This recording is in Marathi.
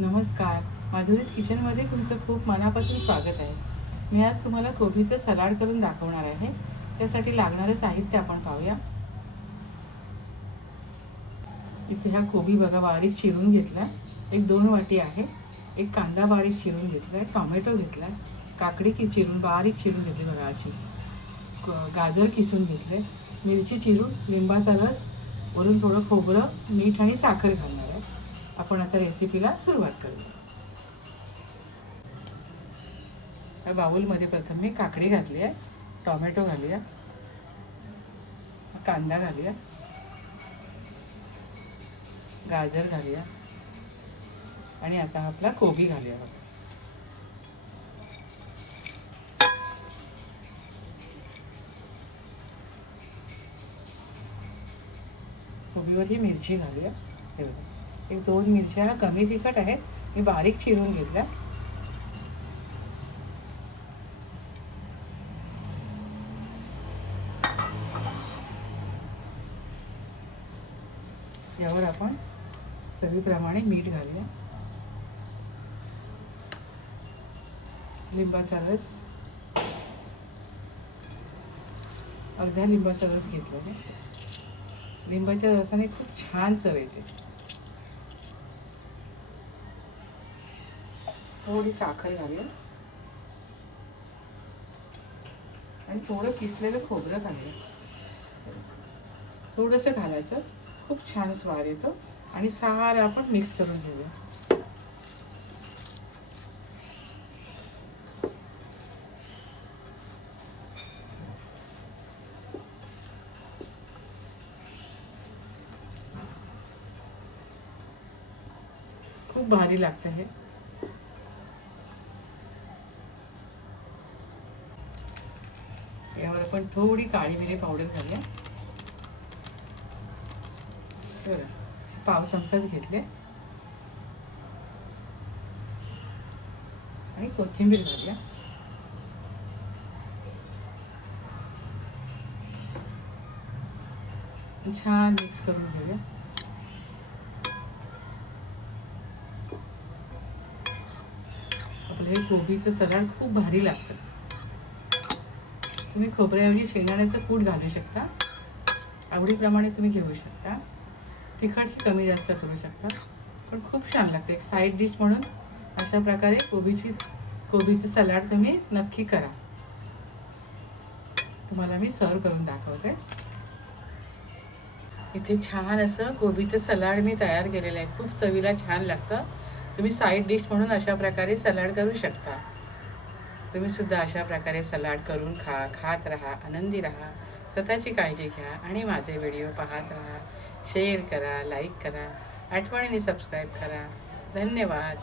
नमस्कार, माधुरीज किचनमध्ये तुमचं खूप मनापासून स्वागत आहे. मी आज तुम्हाला कोबीचं सलाड करून दाखवणार आहे. त्यासाठी लागणारे साहित्य आपण पाहूया. इथे हा कोबी बघा बारीक चिरून घेतला, एक 2 वाटी आहे. एक कांदा बारीक चिरून घेतला, टोमॅटो घेतला, काकडी चिरून बारीक चिरून घेतली बघा अशी. गाजर किसून घेतले, मिरची चिरून, लिंबाचा रस, वरून थोडं खोबरं, मीठ आणि साखर घालणार आहे. आपण आता रेसिपीला सुरुवात करूया. या बाउलमध्ये प्रथम मी काकडी घातली आहे, टोमॅटो घालूया, कांदा घालूया, गाजर घालूया आणि आता आपला कोबी घालूया. कोबीवर ही मिरची घालूया. हे बघा, एक 2 मिरच्या कमी तिखट आहेत, मी बारीक चिरून घेतल्या. यावर आपण चवीप्रमाणे मीठ घालूया, लिंबाचा रस, अर्धा लिंबाचा रस घेतला आहे. लिंबाच्या रसाने खूप छान चव येते. थोडी साखर घालूया आणि थोडं किसलेलं खोबरं घालूया. थोडंसं घालायचं, खूप छान स्वाद येतो आणि सारं आपण मिक्स करून घेऊया. खूप भारी लागतं हे. यावर आपण थोडी काळी मिरी पावडर घालूया. पाव चमचाच घेतले आणि कोथिंबीर घालूया. छान मिक्स करून घेऊया. आपलं हे कोबीचं सलाड खूप भारी लागतं. तुम्ही खोबऱ्याऐवजी शेंगदाण्याचं कूट घालू शकता, आवडीप्रमाणे तुम्ही घेऊ शकता. तिखट कमी जास्त करू शकता, पण खूप छान लागते. एक साईड डिश म्हणून अशा प्रकारे कोबीचं सलाड तुम्ही नक्की करा. तुम्हाला मी सर्व करून दाखवते. इथे छान असं कोबीचं सलाड मी तयार केलेलं आहे. खूप चवीला छान लागतं. तुम्ही साईड डिश म्हणून अशा प्रकारे सलाड करू शकता. तुम्ही सुद्धा अशा प्रकारे सलाड करून खात राहा, आनंदी राहा, स्वतःची काळजी घ्या आणि माझे व्हिडिओ पाहत राहा. शेअर करा, लाईक करा, आठवणीने सबस्क्राईब करा. धन्यवाद.